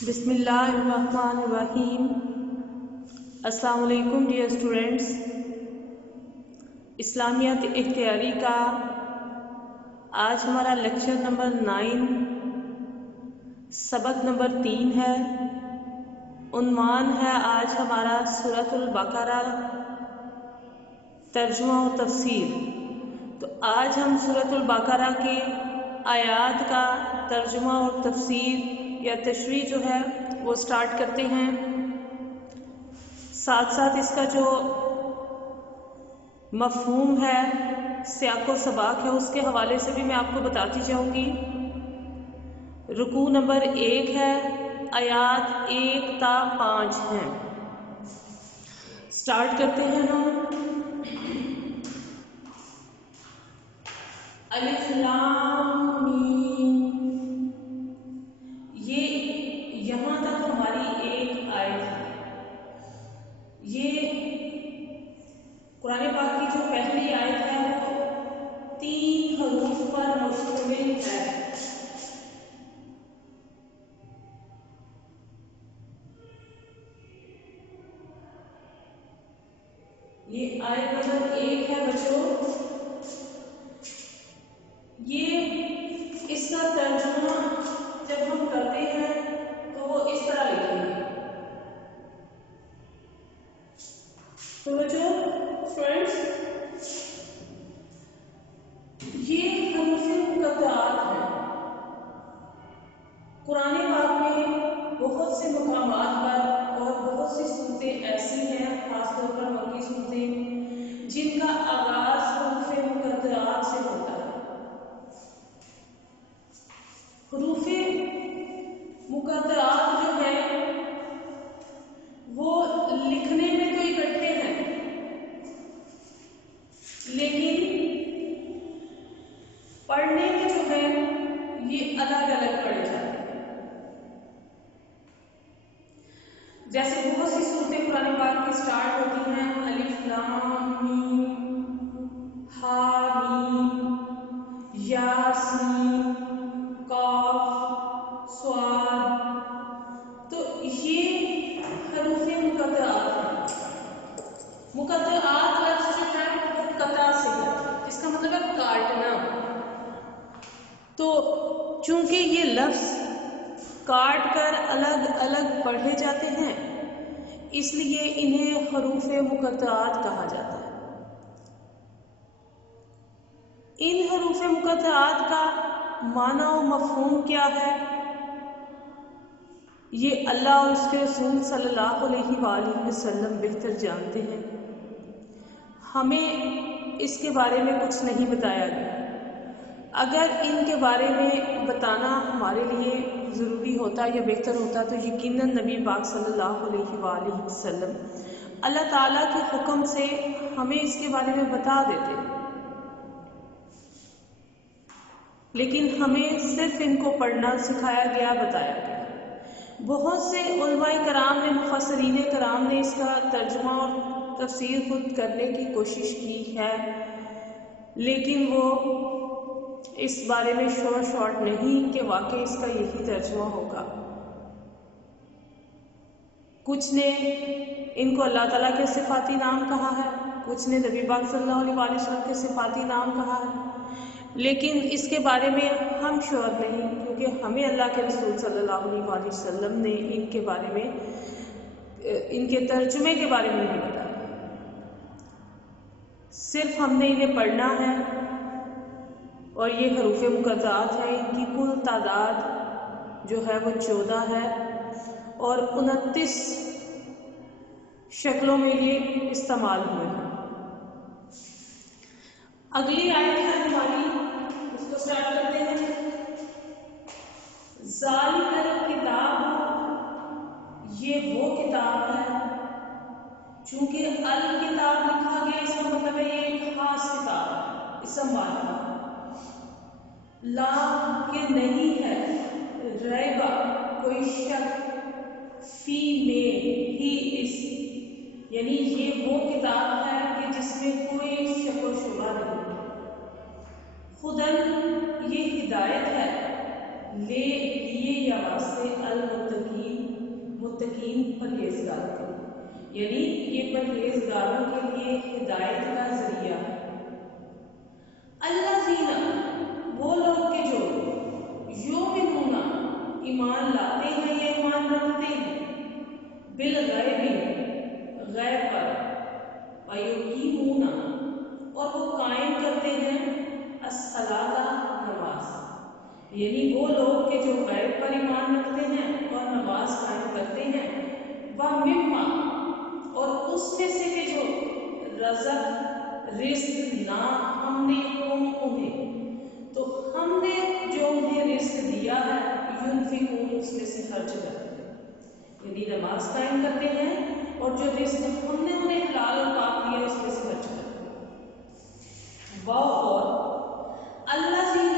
بسم اللہ الرحمن الرحیم۔ السلام علیکم ڈیئر اسٹوڈینٹس۔ اسلامیات اختیاری کا آج ہمارا لیکچر نمبر 9 سبق نمبر 3 ہے۔ عنوان ہے آج ہمارا سورۃ البقرہ ترجمہ و تفسیر۔ تو آج ہم سورۃ البقرہ کے آیات کا ترجمہ اور تفسیر یا تشریح جو ہے وہ سٹارٹ کرتے ہیں۔ ساتھ ساتھ اس کا جو مفہوم ہے، سیاق و سباق ہے، اس کے حوالے سے بھی میں آپ کو بتاتی جاؤں گی۔ رکوع نمبر 1 ہے، آیات 1 تا 5 ہیں۔ سٹارٹ کرتے ہیں ہم۔ الف لام میم، یہ یہاں تک ہماری ایک آیت ہے۔ یہ قرآن پاک کی جو پہلی آیت ہے وہ 3 حروف پر مشتمل ہے۔ یہ آیت نمبر 1 ہے بچوں۔ یہ اس کا ترجمہ جب ہم کرتے ہیں تو وہ اس طرح لکھیں گے۔ تو بچوں فرینڈس، یہ حروف مقطعات ہیں۔ قرآن پاک میں بہت سے مقامات پر اور بہت سی صورتیں ایسی ہیں، خاص طور پر مکی صورتیں، جن کا آغاز حروف مقطعات سے ہوتا ہے۔ حروف مقطعات جو ہیں وہ لکھنے میں تو اکٹھے ہیں، لیکن پڑھنے میں جو ہے یہ الگ الگ پڑھے جاتے ہیں۔ جیسے بہت سی صورتیں قرآن پاک کی سٹارٹ ہوتی ہیں الف لام میم، ہا میم، یاسین، قاف، صاد۔ تو یہ حروف مقطعات ہیں۔ مقطعات لفظ جو ہے وہ قطع سے ہے، جس کا مطلب ہے کاٹنا۔ تو چونکہ یہ لفظ کاٹ کر الگ الگ پڑھے جاتے ہیں، اس لیے انہیں حروف مقطعات کہا جاتا ہے۔ ان حروف مقطعات کا معنی و مفہوم کیا ہے، یہ اللہ اور اس کے رسول صلی اللہ علیہ وآلہ وسلم بہتر جانتے ہیں۔ ہمیں اس کے بارے میں کچھ نہیں بتایا گیا۔ اگر ان کے بارے میں بتانا ہمارے لیے ضروری ہوتا یا بہتر ہوتا تو یقیناً نبی پاک صلی اللہ علیہ وآلہ وسلم اللہ تعالیٰ کے حکم سے ہمیں اس کے بارے میں بتا دیتے، لیکن ہمیں صرف ان کو پڑھنا سکھایا گیا، بتایا گیا۔ بہت سے علماء کرام نے، مفسرین کرام نے اس کا ترجمہ اور تفسیر خود کرنے کی کوشش کی ہے، لیکن وہ اس بارے میں شارٹ نہیں کہ واقعی اس کا یہی ترجمہ ہوگا۔ کچھ نے ان کو اللہ تعالیٰ کے صفاتی نام کہا ہے، کچھ نے نبی پاک صلی اللہ علیہ وآلہ وسلم کے صفاتی نام کہا ہے، لیکن اس کے بارے میں ہم شور نہیں، کیونکہ ہمیں اللہ کے رسول صلی اللہ علیہ وآلہ وسلم نے ان کے بارے میں، ان کے ترجمے کے بارے میں نہیں بتایا۔ صرف ہم نے انہیں پڑھنا ہے، اور یہ حروف مقطعات ہیں۔ ان کی کل تعداد جو ہے وہ 14 ہے، اور 29 شکلوں میں یہ استعمال ہوئے ہیں۔ اگلی آیت ہے ہماری، اس کو سٹارٹ کرتے ہیں۔ ذالک الکتاب، یہ وہ کتاب ہے۔ چونکہ الکتاب لکھا گیا، اس کا مطلب ہے یہ ایک خاص کتاب ہے، اسم والا۔ لا کہ نہیں ہے، ریبہ کوئی شک، فی میں ہی اس، یعنی یہ وہ کتاب ہے کہ جس میں کوئی شک و شبہ نہیں۔ خدن یہ ہدایت ہے، لیے آواز سے متقین پرہیزگار کو، یعنی یہ پرہیزگاروں کے لیے ہدایت کا ذریعہ ہے۔ الذین، وہ لوگ کہ جو یؤمنون، ایمان لاتے ہیں یا ایمان رکھتے ہیں، بالغیب، غیب پر، ویقیمون، اور وہ قائم کرتے ہیں الصلاۃ، نماز، یعنی وہ لوگ کہ جو غیب پر ایمان رکھتے ہیں اور نماز قائم کرتے ہیں، ومما، اور اس میں سے کہ جو رزق نہ ہم نے انہیں، تو ہم نے جو انہیں رزق دیا ہے، ينفقون، اس میں سے خرچ کرتے ہیں، یعنی نماز قائم کرتے ہیں اور جو رزق ہم نے انہیں حلال اور پاک دیا اس میں سے خرچ کرتے ہیں۔ اور الذین،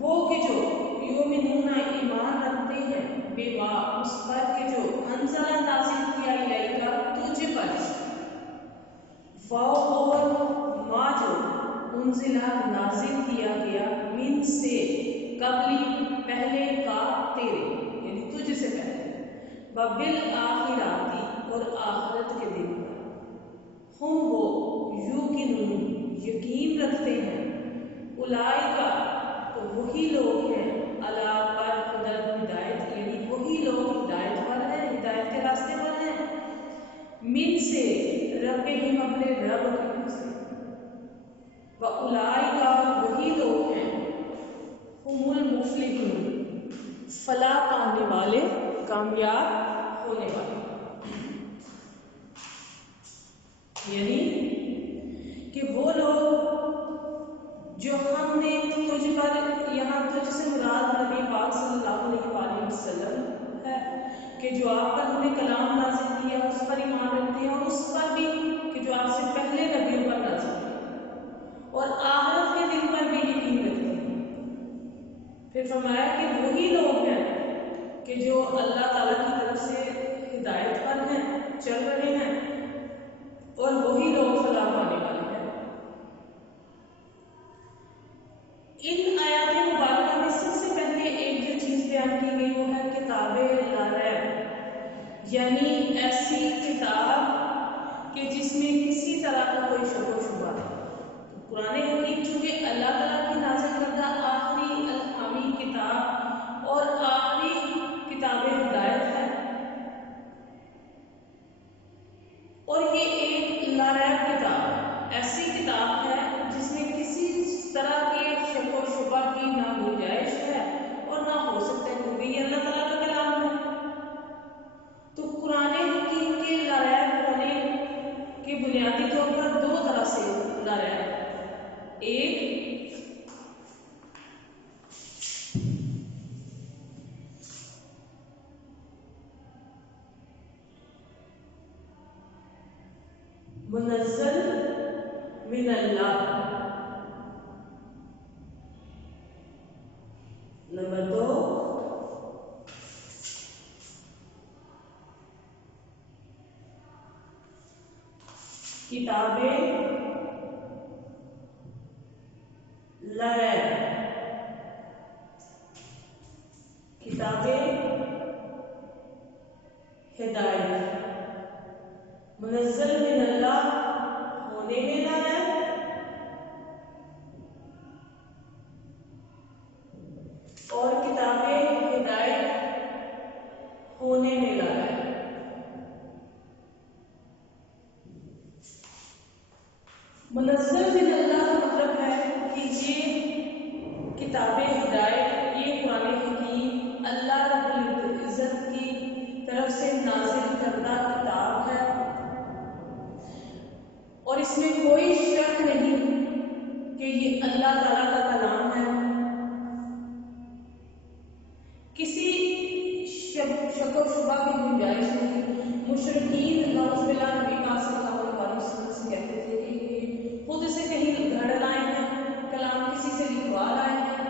وہ کہ جو یؤمنون، ایمان رکھتے ہیں، بما، اس پر کہ جو انزل، نازل کیا الیک، تجھ پر، اور ما، جو انزل، نازل کیا گیا، من، سے، قبلی، پہلے، کا، تیرے، یعنی تجھ سے پہلے، وبالآخرات، اور آخرت کے دن پر، ہم وہ یوقنون، یقین رکھتے ہیں، اولئک، تو وہی لوگ ہیں، علی، پر، ہدی، ہدایت، یعنی وہی لوگ ہدایت پر ہیں، ہدایت کے راستے پر ہیں، من، سے، ربہم، اپنے رب کی طرف سے، واولئک، وہی لوگ ہیں، ہم المفلحون، فلاح پانے والے، کامیاب ہونے والے، یعنی کہ وہ لوگ جو ہم نے تجھ پر، یہاں تجھ سے مراد نبی پاک صلی اللہ علیہ وآلہ وسلم ہے، کہ جو آپ پر ہم نے کلام نازل کیا اس پر ایمان رکھتے ہیں، اور اس پر بھی کہ جو آپ سے پہلے نبیوں پر نازل کیا، اور آخرت کے دن پر بھی یقین رکھتے ہیں۔ پھر فرمایا کہ وہی لوگ ہیں کہ جو اللہ تعالیٰ کی طرف سے ہدایت پر ہیں، چل رہے ہیں، اور وہی لوگ فلاح پانے والے ہیں۔ ان آیات مبارکہ میں سب سے پہلے ایک جو چیز بیان کی گئی وہ ہے کتاب لا ریب، یعنی ایسی کتاب کہ جس میں کسی طرح کا کوئی شک و شبہ نہیں۔ تو قرآن حکیم چونکہ اللہ تعالیٰ کی نازل کردہ آخری الہامی کتاب اور آخری کتاب ہدایت ہے، اور یہ ایک لا ریب کتاب، ایسی کتاب ہے جس میں کسی طرح کے شک و شبہ کی نہ گنجائش ہے اور نہ ہو سکتا ہے، کیونکہ یہ اللہ تعالیٰ کا کلام ہے۔ تو قرآن حکیم کے لا ریب ہونے کے بنیادی طور پر دو طرح سے لا ریب، ایک منزل من اللہ، نمبر دو کتابیں لا ریب، کتابیں ہدایت، منزل من اللہ ہونے میں لا ریب، اور کتابیں ہدایت ہونے میں لا ریب۔ منزل من اللہ کا مطلب ہے کہ یہ کتاب ہدایت، یہ قرآن حکیم اللہ رب العزت کی طرف سے نازل کردہ کتاب ہے، اور اس میں کوئی شک نہیں کہ یہ اللہ تعالیٰ کا کلام ہے، کسی شک و شبہ کی گنجائش نہیں۔ مشرکین نعوذ باللہ نبی پاک صلی اللہ علیہ وسلم سے کہتے تھے کہ خود سے کہیں گھڑ لائے ہیں، کلام کسی سے لکھوا لائے ہیں،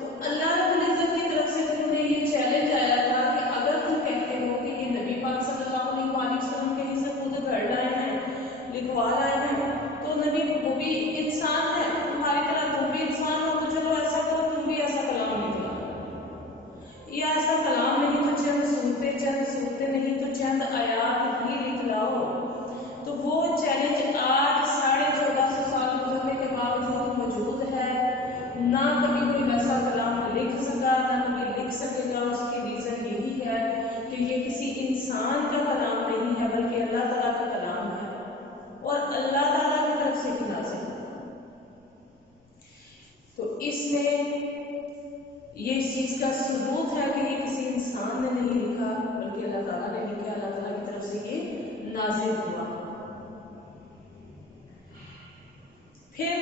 تو اللہ رب العزت کی طرف سے انہیں یہ چیلنج آیا تھا کہ اگر تم کہتے ہو کہ یہ نبی پاک صلی اللہ علیہ وسلم کہیں سے خود گھڑ لائے ہیں، لکھوا لائے ہیں، تو نبی وہ بھی انسان ہے، تمہاری طرح تم بھی انسان ہو، تو چلو ایسا کرو تم بھی ایسا کلام لکھ لاؤ۔ یہ ایسا کلام نہیں تو چند صورتیں نہیں تو چند آیات بھی لکھ لاؤ. تو وہ چیلنج آج 1450 سال گزرنے کے باوجود موجود ہے. نہ کبھی کوئی ویسا کلام لکھ سکا، نہ کوئی لکھ سکے گا. اس کی ریزن یہی ہے کہ یہ کسی انسان کا کلام نہیں ہے بلکہ اللہ تعالیٰ کا کلام ہے اور اللہ تعالیٰ کی طرف سے ہی نازل ہے. تو اس میں یہ اس چیز کا ثبوت ہے کہ یہ کسی انسان نے نہیں لکھا بلکہ اللہ تعالیٰ نے لکھا. اللہ تعالیٰ کی طرف سے یہ نازل ہوا. پھر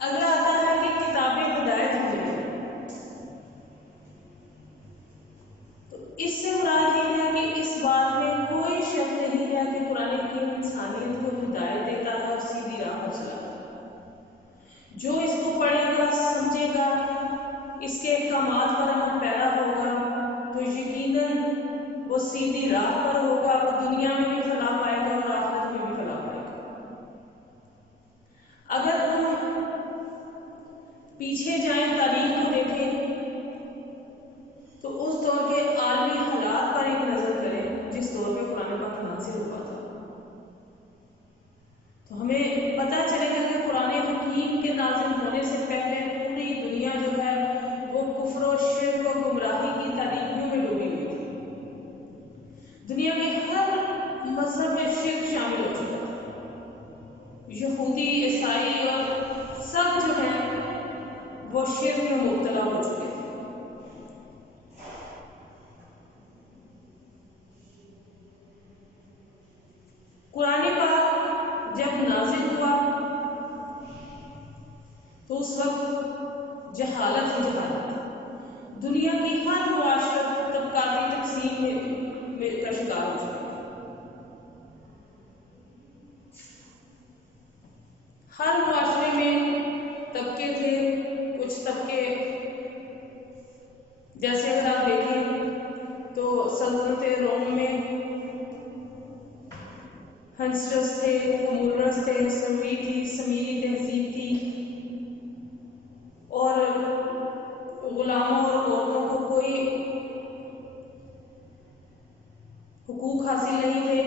اگلا آتا ہے کہ کتابیں ہدایت ہوئی. تو اس سے مراد یہ ہے کہ اس بات میں کوئی شک نہیں ہے کہ قرآن کریم انسانیت کو ہدایت دیتا ہے اور سیدھی راہ پر چلاتا ہے. جو اس کو پڑھے گا، سمجھے گا، اس کے احکامات پر عمل پیرا ہوگا تو یقیناً وہ سیدھی راہ پر ہوگا. وہ دنیا میں بھی فلاح پائے گا اور آخرت میں بھی فلاح پائے گا. اگر ہم پیچھے جائیں، تاریخ کو دیکھیں تو اس دور کے عالمی حالات پر ایک نظر کریں جس دور میں قرآن پاک نازل ہوا تھا، تو ہمیں پتہ چلے گا کہ قرآن حکیم کے نازل ہونے سے پہلے پوری دنیا جو ہے وہ کفر و شرک و گمراہی کی تاریکیوں میں ڈوبی ہوئی تھی. دنیا کے ہر مذہب میں شرک شامل ہو چکا تھا. یہودی، عیسائی اور سب جو ہیں وہ شرک میں مبتلا ہو چکے تھے. قرآن پاک جب نازل ہوا تو اس وقت جہالت ہی جہالت تھی. دنیا کی ہر معاشرت طبقاتی تقسیم میں کا شکار ہو چکی. ہر معاشرے میں طبقے تھے. کچھ طبقے جیسے اگر آپ دیکھیں تو سلطنت روم میں ہنسٹس تھے، مورس تھے، سروی تھی، سمیری تہذیب تھی اور غلاموں اور عورتوں کو کوئی حقوق حاصل نہیں تھے.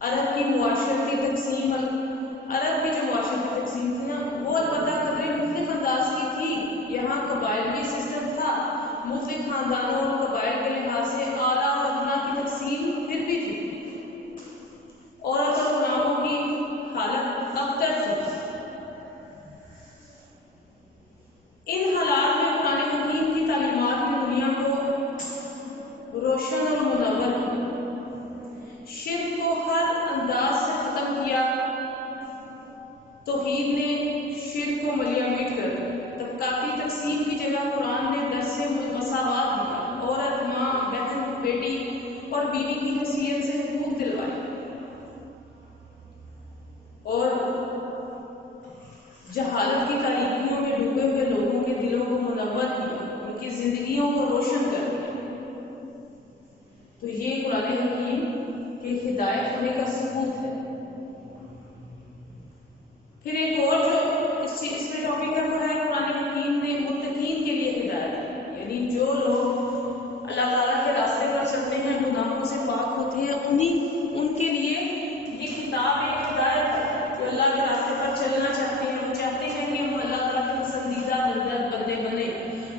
عرب کی معاشرتی تقسیم، عرب کی جو معاشرتی تقسیم تھی نا وہ البتہ قدرے مختلف انداز کی تھی. یہاں قبائلی سسٹم تھا، مختلف خاندانوں اور قبائل کے لحاظ سے اعلیٰ اور ادنا کی تقسیم پھر بھی تھی. عورت اور غلاموں کی حالت ابتر تھی. ان حالات میں قرآن حکیم کی تعلیمات نے دنیا کو روشن اور منور کیا. شرک کو ہر انداز سے ختم کیا. توحید نے شرک کو ملیامت کر دیا. طبقاتی تقسیم کی جگہ قرآن نے درس مساوات دیا. عورت، ماں، بہن، بیٹی اور بیوی کی حیثیت سے حقوق دلوائے اور جہالت کی تاریکیوں میں ڈوبے ہوئے لوگوں کے دلوں کو منور کیا، ان کی زندگیوں کو روشن کر دیا. تو یہ قرآن حکیم کی ہدایت ہونے کا ثبوت ہے. پھر ایک اور جو اس میں ٹاپک ہے وہ ہے قرآن حکیم نے متقین کے لیے ہدایت ہے. یعنی جو لوگ اللہ تعالیٰ کے راستے پر چلتے ہیں، گناہوں سے پاک ہوتے ہیں، ان کے لیے یہ کتاب ایک ہدایت ہے. جو اللہ کے راستے پر چلنا چاہتے ہیں، وہ چاہتے ہیں کہ ہم اللہ تعالیٰ کے پسندیدہ بندے بنے،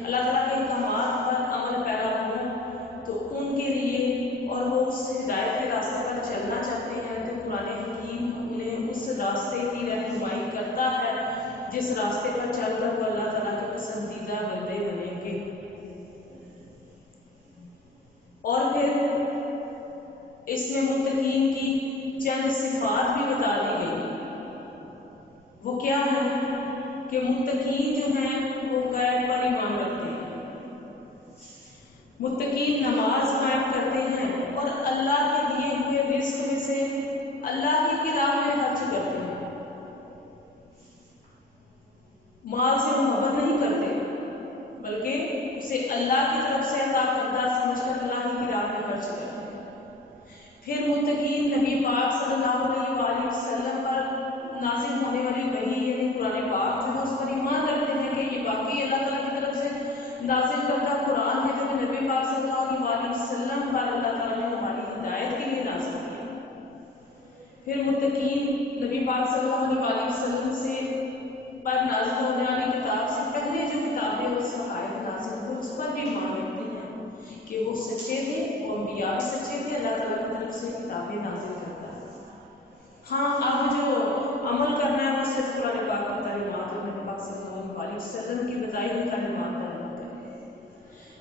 اللہ تعالیٰ کے احکامات پر عمل پیرا ہوں، تو ان کے لیے، اور وہ اس ہدایت کے راستے پر چلنا چاہتے ہیں تو قرآن حکیم انہیں اس راستے کی رہنمائی کرتا ہے جس راستے پر چل کر وہ اللہ تعالیٰ کے پسندیدہ بندے بنیں گے. اور پھر اس میں متقین کی چند صفات بھی بتا دی گئی. وہ کیا ہے کہ متقین جو ہیں وہ غیب پر ایمان رکھتے ہیں، متقین نماز قائم کرتے ہیں اور اللہ کے دیے ہوئے رزق میں سے اللہ کی راہ میں خرچ کرتے ہیں. مال سے محبت نہیں کرتے بلکہ اسے اللہ کی طرف سے عطا کردہ سمجھ کر اللہ کی راہ میں خرچ کرتے ہیں. پھر متقین نبی پاک صلی اللہ علیہ پھر متقین نبی پاک صلی اللہ علیہ وسلم سے پر نازل ہونے والی کتاب سے پہلے جو کتابیں اور صحائف نازل ہوئی اس پر بھی ایمان رکھتے ہیں کہ وہ سچے تھے، وہ انبیاء بھی سچے تھے، اللہ تعالیٰ کی طرف سے کتابیں نازل کرتا ہے۔ ہاں اب جو عمل کرنا ہے وہ صرف قرآن پاک پر تعلیمات اور نبی پاک صلی اللہ علیہ وسلم کی بتائی ہوئی تعلیمات پر عمل کرنا ہے۔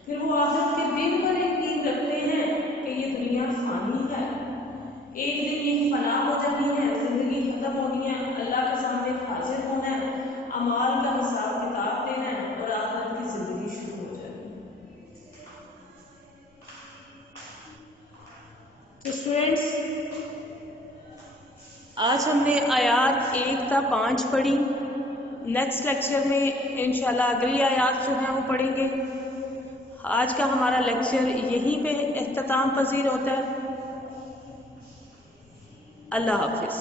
پھر وہ آخرت کے دن پر یقین رکھتے ہیں کہ یہ دنیا فانی ہے، ایک دن یہ فنا ہو جانی ہے، زندگی ختم ہونی ہے، اللہ کے سامنے حاضر ہونا ہے، اعمال کا حساب کتاب دینا ہے اور آخرت کی زندگی شروع ہو جانی ہے۔ تو اسٹوڈینٹس، آج ہم نے آیات 1 تا 5 پڑھی۔ نیکسٹ لیکچر میں انشاءاللہ اگلی آیات جو ہیں وہ پڑھیں گے۔ آج کا ہمارا لیکچر یہیں پہ اختتام پذیر ہوتا ہے۔ اللہ حافظ۔